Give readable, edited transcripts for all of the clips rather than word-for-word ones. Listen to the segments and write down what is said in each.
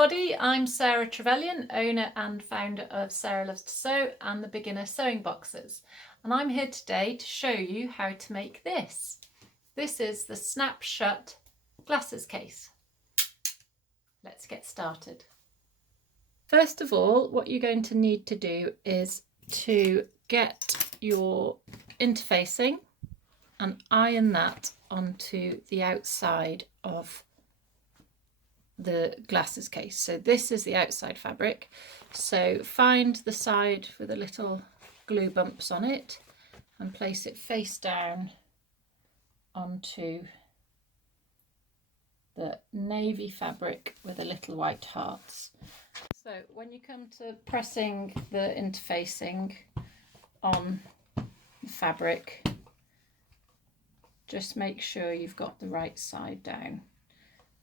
everybody, I'm Sarah Trevelyan, owner and founder of Sarah Loves to Sew and the Beginner Sewing Boxes, and I'm here today to show you how to make this. This is the snap shut glasses case. Let's get started. First of all, what you're going to need to do is to get your interfacing and iron that onto the outside of the glasses case. So this is the outside fabric, so find the side with the little glue bumps on it and place it face down onto the navy fabric with the little white hearts. So when you come to pressing the interfacing on the fabric, just make sure you've got the right side down.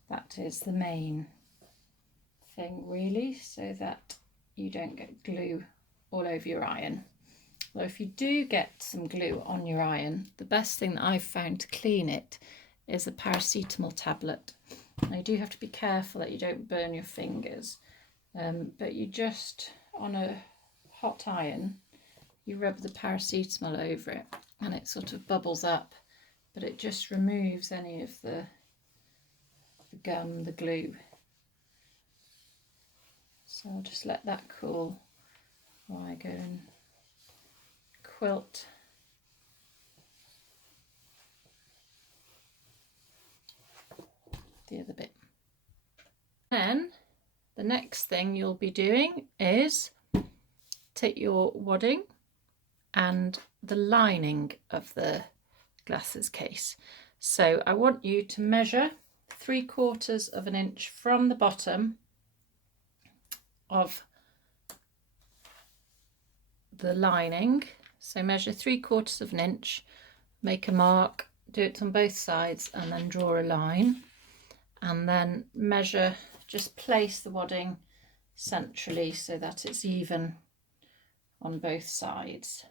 That is the main thing really, so that you don't get glue all over your iron. Well, if you do get some glue on your iron, the best thing that I've found to clean it is a paracetamol tablet. Now you do have to be careful that you don't burn your fingers, but you just, on a hot iron, you rub the paracetamol over it and it sort of bubbles up, but it just removes any of the gum, the glue. So I'll just let that cool while I go and quilt the other bit. Then the next thing you'll be doing is take your wadding and the lining of the glasses case. So I want you to measure 3/4 of an inch from the bottom of the lining. So measure 3/4 of an inch, make a mark, do it on both sides and then draw a line, and then measure, just place the wadding centrally so that it's even on both sides.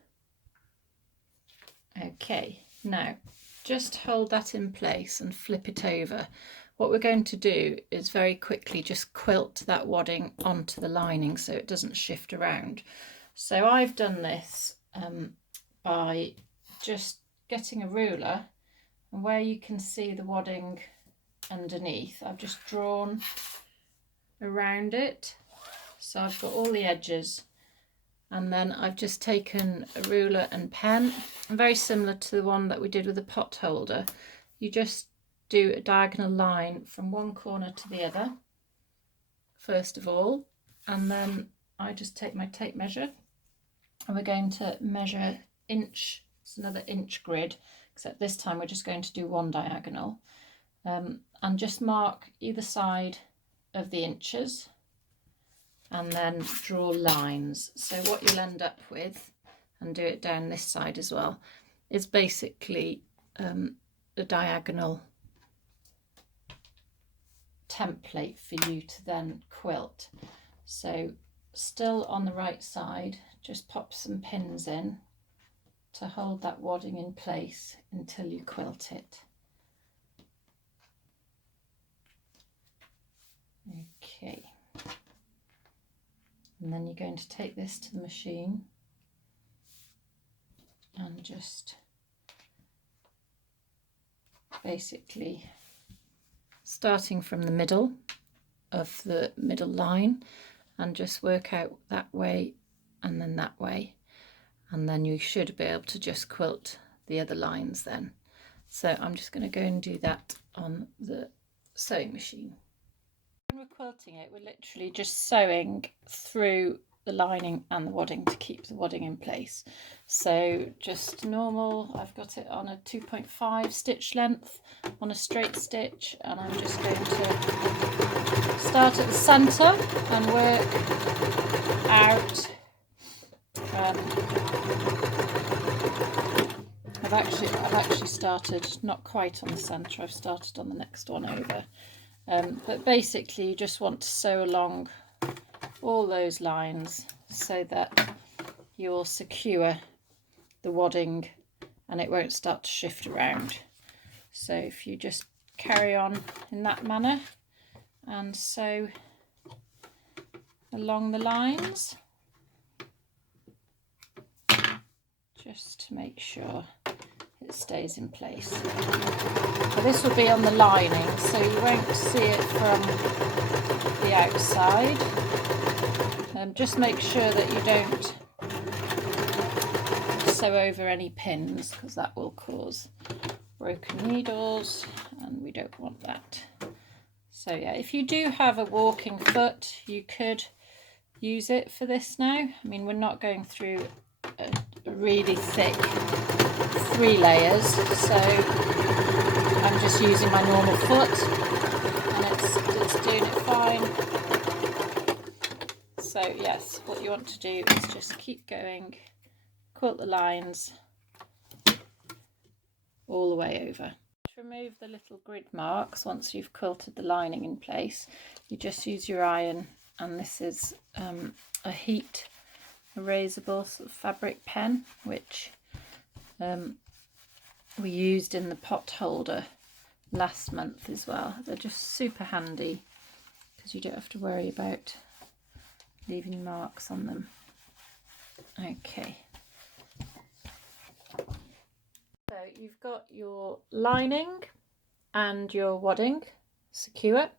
Okay, now just hold that in place and flip it over. What we're going to do is very quickly just quilt that wadding onto the lining so it doesn't shift around. So I've done this by just getting a ruler, and where you can see the wadding underneath, I've just drawn around it. So I've got all the edges, and then I've just taken a ruler and pen, and very similar to the one that we did with the pot holder. You just do a diagonal line from one corner to the other first of all, and then I just take my tape measure and we're going to measure inch. It's another inch grid, except this time we're just going to do one diagonal, and just mark either side of the inches and then draw lines. So what you'll end up with, and do it down this side as well, is basically a diagonal template for you to then quilt. So still on the right side, just pop some pins in to hold that wadding in place until you quilt it. Okay, and then you're going to take this to the machine and just basically starting from the middle of the middle line and just work out that way and then that way, and then you should be able to just quilt the other lines then. So I'm just going to go and do that on the sewing machine. When we're quilting it, we're literally just sewing through the lining and the wadding to keep the wadding in place. So just normal, I've got it on a 2.5 stitch length on a straight stitch, and I'm just going to start at the centre and work out. I've actually started not quite on the centre, I've started on the next one over. But basically you just want to sew along all those lines so that you'll secure the wadding and it won't start to shift around. So if you just carry on in that manner and sew along the lines, just to make sure it stays in place. So this will be on the lining, so you won't see it from the outside. Just make sure that you don't sew over any pins, because that will cause broken needles and we don't want that. So yeah, if you do have a walking foot, you could use it for this now. I mean, we're not going through a really thick 3 layers, so I'm just using my normal foot and it's doing it fine. So yes, what you want to do is just keep going, quilt the lines all the way over. To remove the little grid marks, once you've quilted the lining in place, you just use your iron, and this is a heat erasable sort of fabric pen, which we used in the pot holder last month as well. They're just super handy because you don't have to worry about leaving marks on them. Okay, so you've got your lining and your wadding secure,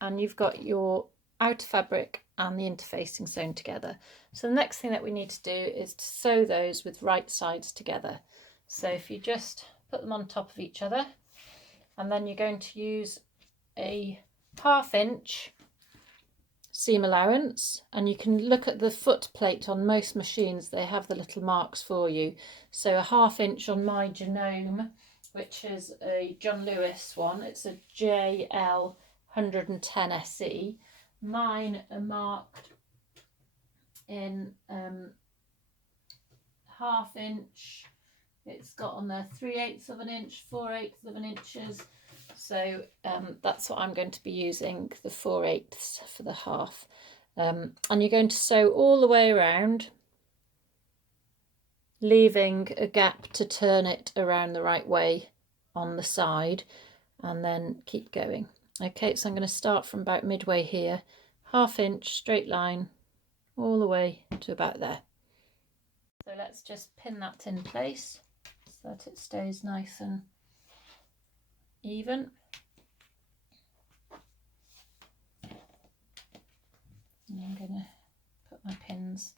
and you've got your outer fabric and the interfacing sewn together. So the next thing that we need to do is to sew those with right sides together. So if you just put them on top of each other, and then you're going to use a 1/2 inch seam allowance, and you can look at the foot plate on most machines, they have the little marks for you. So a 1/2 inch on my Genome, which is a John Lewis one, it's a JL 110 SE. Mine are marked in 1/2 inch. It's got on there 3/8 of an inch, 4/8 of an inches. So that's what I'm going to be using, the 4/8 for the half. And you're going to sew all the way around, leaving a gap to turn it around the right way on the side, and then keep going. Okay, so I'm going to start from about midway here, 1/2 inch straight line all the way to about there. So let's just pin that in place so that it stays nice and even. And I'm going to put my pins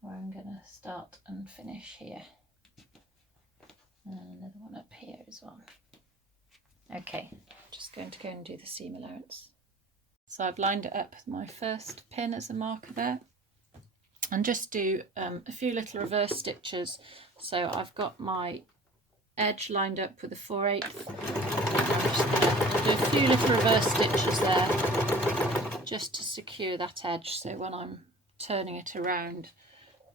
where I'm going to start and finish here, and another one up here as well. Okay, just going to go and do the seam allowance. So I've lined it up with my first pin as a marker there, and just do a few little reverse stitches. So I've got my edge lined up with a 4/8. I'm just going to do a few little reverse stitches there just to secure that edge, so when I'm turning it around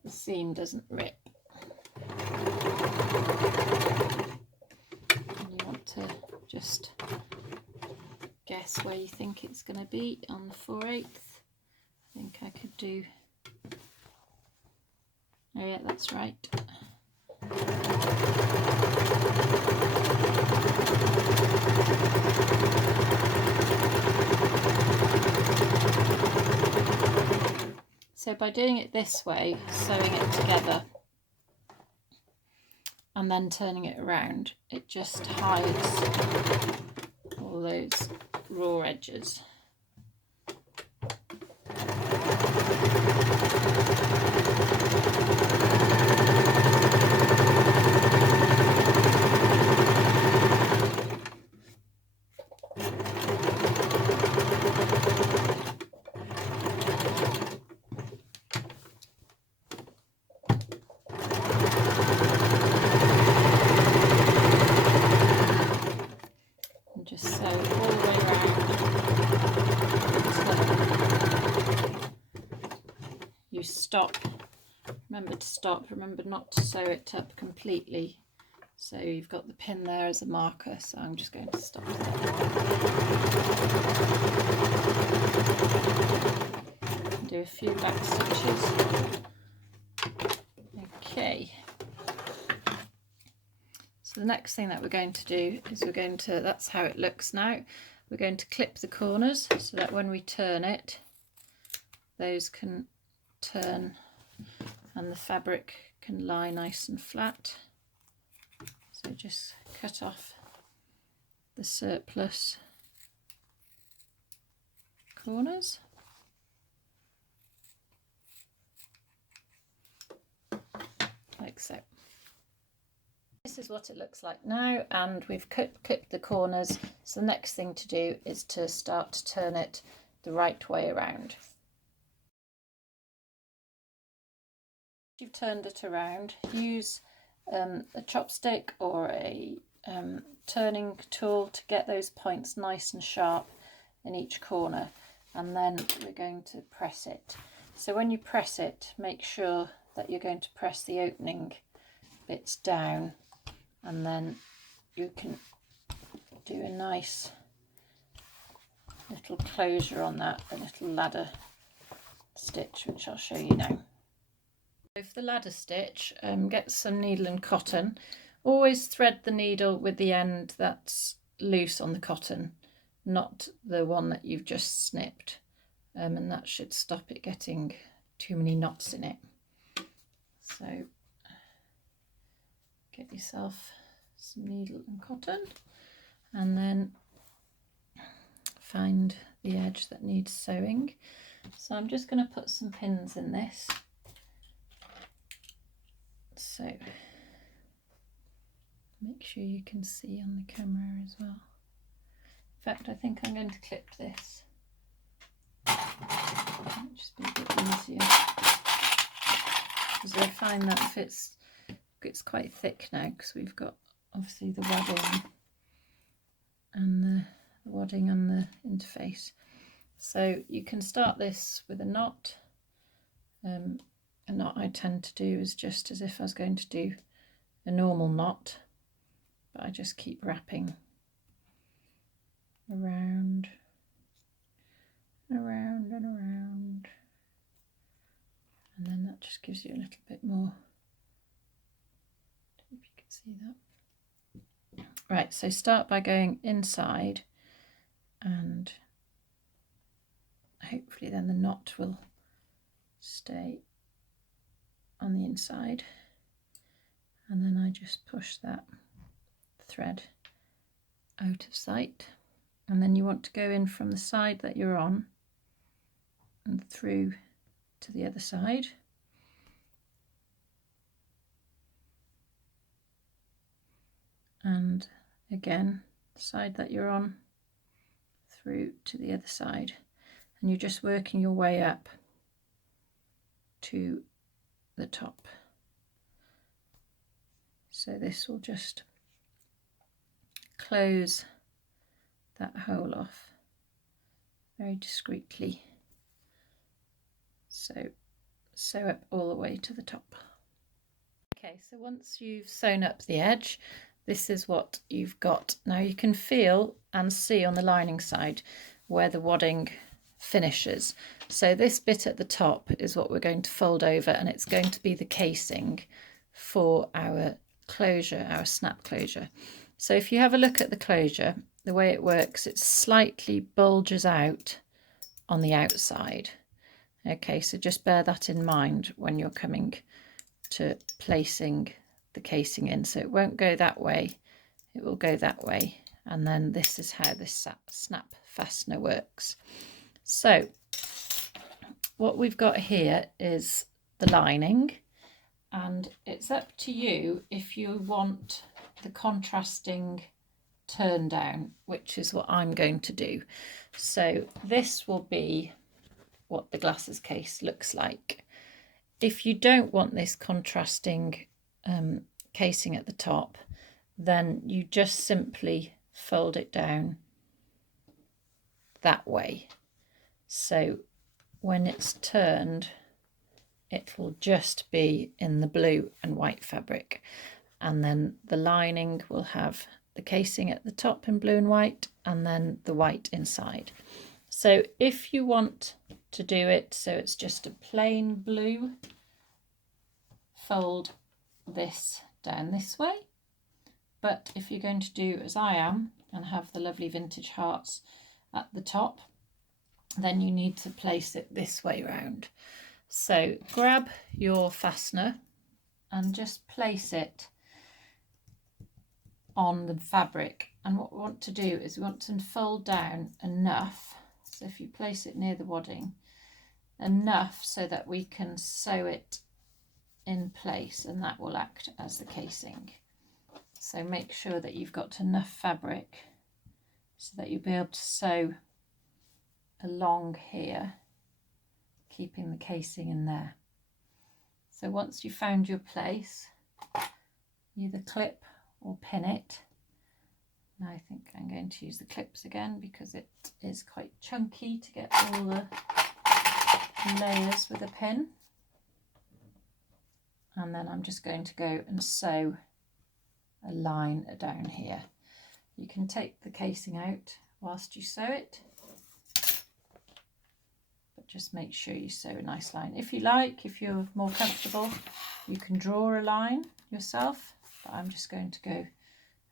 the seam doesn't rip. And you want to just guess where you think it's going to be on the 4/8. I think I could do, oh yeah, that's right. So by doing it this way, sewing it together and then turning it around, it just hides all those raw edges. Just sew all the way around until you stop. Remember to stop, remember not to sew it up completely. So you've got the pin there as a marker, so I'm just going to stop there. Do a few back stitches. Okay. So the next thing that we're going to do is we're going to, that's how it looks now, we're going to clip the corners so that when we turn it, those can turn and the fabric can lie nice and flat. So just cut off the surplus corners. Like so. This is what it looks like now, and we've clipped the corners. So the next thing to do is to start to turn it the right way around. You've turned it around, use a chopstick or a turning tool to get those points nice and sharp in each corner, and then we're going to press it. So when you press it, make sure that you're going to press the opening bits down, and then you can do a nice little closure on that, a little ladder stitch, which I'll show you now. So for the ladder stitch, get some needle and cotton. Always thread the needle with the end that's loose on the cotton, not the one that you've just snipped, and that should stop it getting too many knots in it. So get yourself some needle and cotton, and then find the edge that needs sewing. So I'm just going to put some pins in this. So make sure you can see on the camera as well. In fact, I think I'm going to clip this. Might just be a bit easier, because I find that if it's quite thick now, because we've got obviously the wadding and the interface. So you can start this with a knot. A knot I tend to do is just as if I was going to do a normal knot, but I just keep wrapping around and around and around, and then that just gives you a little bit more. I don't know if you can see that. Right, so start by going inside, and hopefully then the knot will stay on the inside, and then I just push that thread out of sight, and then you want to go in from the side that you're on and through to the other side, and again the side that you're on through to the other side, and you're just working your way up to the top. So this will just close that hole off very discreetly. So sew up all the way to the top. Okay, so once you've sewn up the edge, this is what you've got. Now you can feel and see on the lining side where the wadding finishes. So this bit at the top is what we're going to fold over, and it's going to be the casing for our closure, our snap closure. So if you have a look at the closure, the way it works, it slightly bulges out on the outside. Okay, so just bear that in mind when you're coming to placing the casing in. So it won't go that way, it will go that way, and then this is how this snap fastener works. So what we've got here is the lining, and it's up to you if you want the contrasting turn down, which is what I'm going to do. So this will be what the glasses case looks like. If you don't want this contrasting casing at the top, then you just simply fold it down that way. So when it's turned, it will just be in the blue and white fabric, and then the lining will have the casing at the top in blue and white, and then the white inside. So if you want to do it so it's just a plain blue, fold this down this way. But if you're going to do as I am and have the lovely vintage hearts at the top, then you need to place it this way round. So grab your fastener and just place it on the fabric, and what we want to do is we want to fold down enough, so if you place it near the wadding, enough so that we can sew it in place, and that will act as the casing. So make sure that you've got enough fabric so that you'll be able to sew along here, keeping the casing in there. So once you've found your place, either clip or pin it. Now I think I'm going to use the clips again because it is quite chunky to get all the layers with a pin. And then I'm just going to go and sew a line down here. You can take the casing out whilst you sew it, but just make sure you sew a nice line. If you like, if you're more comfortable, you can draw a line yourself, but I'm just going to go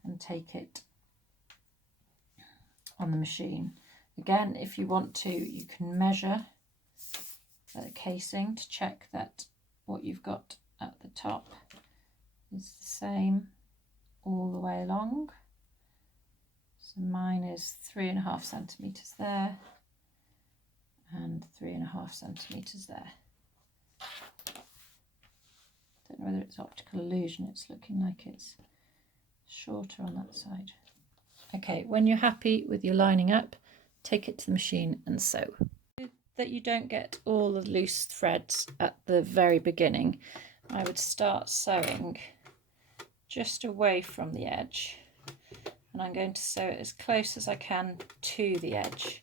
and take it on the machine. Again, if you want to, you can measure the casing to check that what you've got at the top is the same all the way along. So mine is 3.5 centimetres there and 3.5 centimetres there. Don't know whether it's optical illusion, it's looking like it's shorter on that side. Okay, when you're happy with your lining up, take it to the machine and sew. That you don't get all the loose threads at the very beginning, I would start sewing just away from the edge, and I'm going to sew it as close as I can to the edge,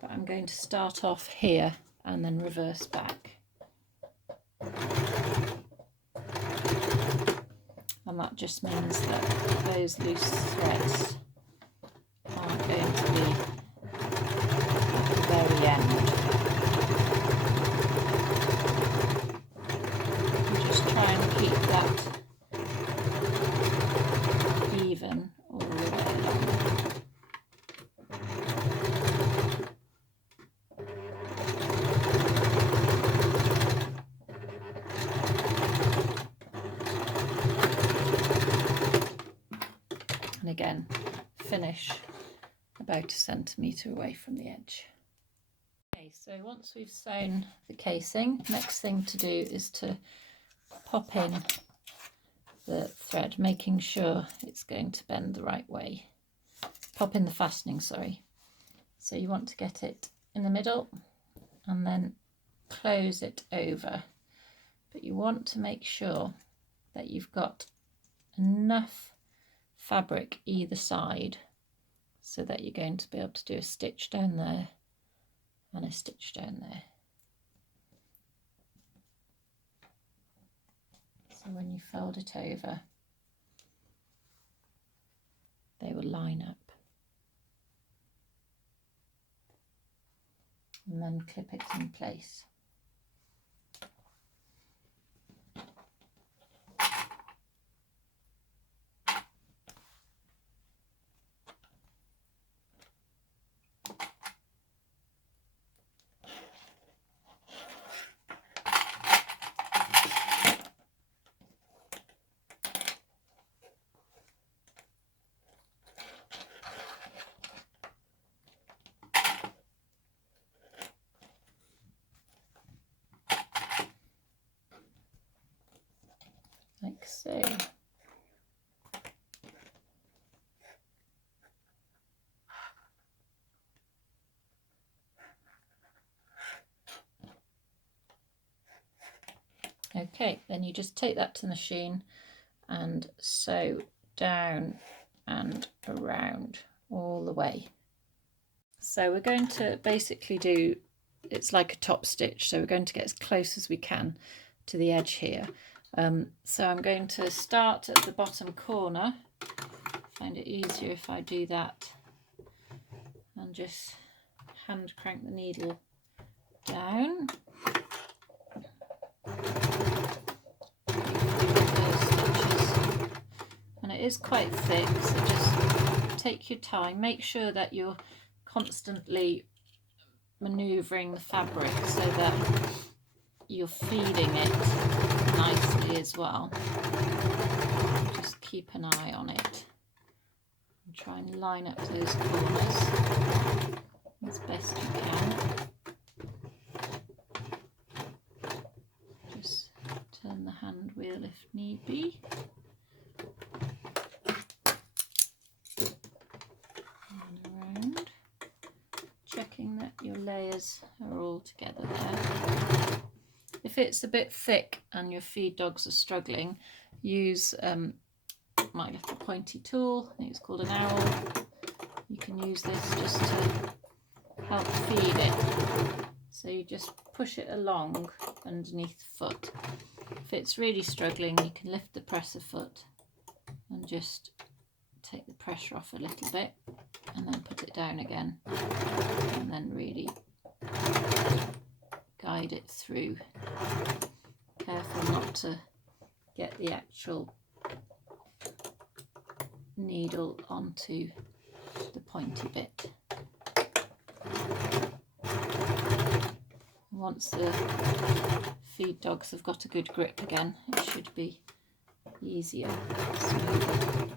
but I'm going to start off here and then reverse back. And that just means that those loose threads aren't going to be at the very end. And just try and keep that even all the way along. And again, finish about 1 centimetre away from the edge. Okay, so once we've sewn the casing, next thing to do is to pop in the thread, making sure it's going to bend the right way. Pop in the fastening, sorry. So you want to get it in the middle and then close it over. But you want to make sure that you've got enough fabric either side so that you're going to be able to do a stitch down there and a stitch down there. So when you fold it over, they will line up. And then clip it in place. Like so. Okay, then you just take that to the machine and sew down and around all the way. So we're going to basically do, it's like a top stitch, so we're going to get as close as we can to the edge here. So I'm going to start at the bottom corner. Find it easier if I do that, and just hand crank the needle down. And it is quite thick, so just take your time. Make sure that you're constantly manoeuvring the fabric so that you're feeding it nicely as well. Just keep an eye on it and try and line up those corners as best you can. Just turn the hand wheel if need be. And around, checking that your layers are all together there. If it's a bit thick and your feed dogs are struggling, use my little pointy tool. I think it's called an owl. You can use this just to help feed it. So you just push it along underneath the foot. If it's really struggling, you can lift the presser foot and just take the pressure off a little bit and then put it down again, and then really guide it through. Careful not to get the actual needle onto the pointy bit. Once the feed dogs have got a good grip again, it should be easier, smoother.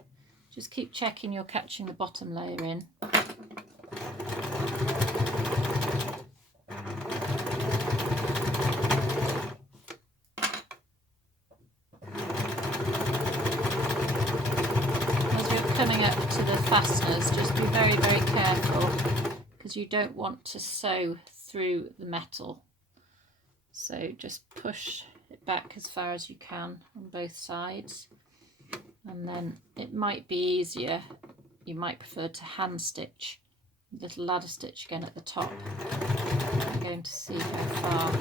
Just keep checking you're catching the bottom layer in. Coming up to the fasteners, just be very, very careful because you don't want to sew through the metal. So just push it back as far as you can on both sides, and then it might be easier, you might prefer to hand stitch a little ladder stitch again at the top. I'm going to see how far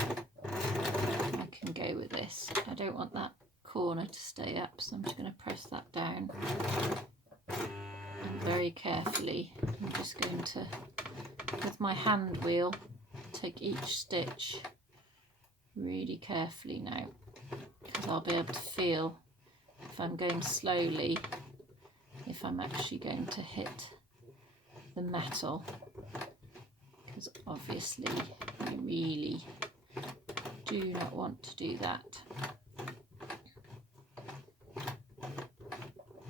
I can go with this. I don't want that corner to stay up, so I'm just going to press that down. And very carefully, I'm just going to, with my hand wheel, take each stitch really carefully now, because I'll be able to feel if I'm going slowly, if I'm actually going to hit the metal, because obviously you really do not want to do that.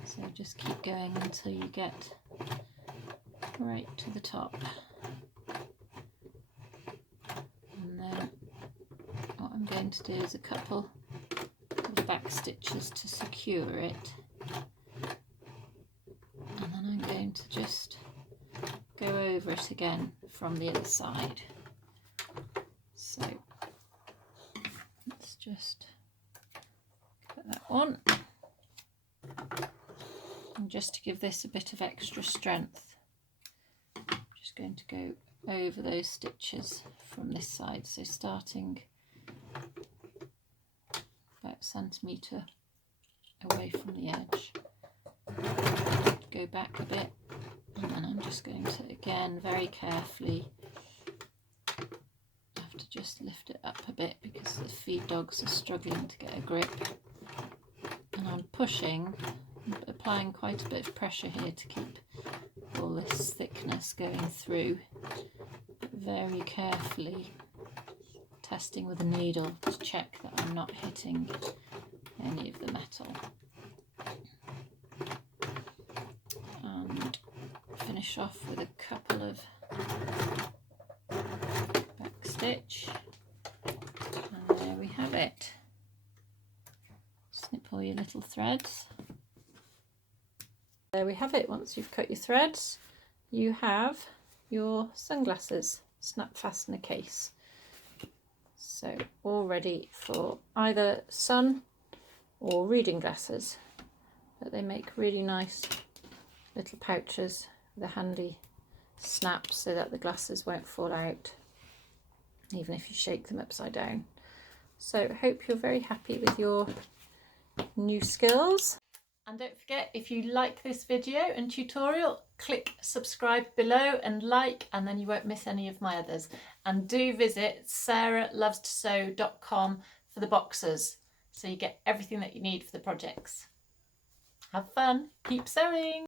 So just keep going until you get right to the top. And then what I'm going to do is a couple of back stitches to secure it. And then I'm going to just go over it again from the other side. So let's just put that on. And just to give this a bit of extra strength, I'm just going to go over those stitches from this side, so starting about a centimetre away from the edge, go back a bit, and then I'm just going to again very carefully have to just lift it up a bit because the feed dogs are struggling to get a grip, and I'm pushing, applying quite a bit of pressure here to keep all this thickness going through, but very carefully testing with a needle to check that I'm not hitting any of the metal. And finish off with a couple of back stitch, and there we have it. Snip all your little threads. There we have it. Once you've cut your threads, you have your sunglasses snap fastener case. So all ready for either sun or reading glasses. But they make really nice little pouches with a handy snap so that the glasses won't fall out, even if you shake them upside down. So hope you're very happy with your new skills. And don't forget, if you like this video and tutorial, click subscribe below and like, and then you won't miss any of my others. And do visit sarahlovestosew.com for the boxes, so you get everything that you need for the projects. Have fun, keep sewing!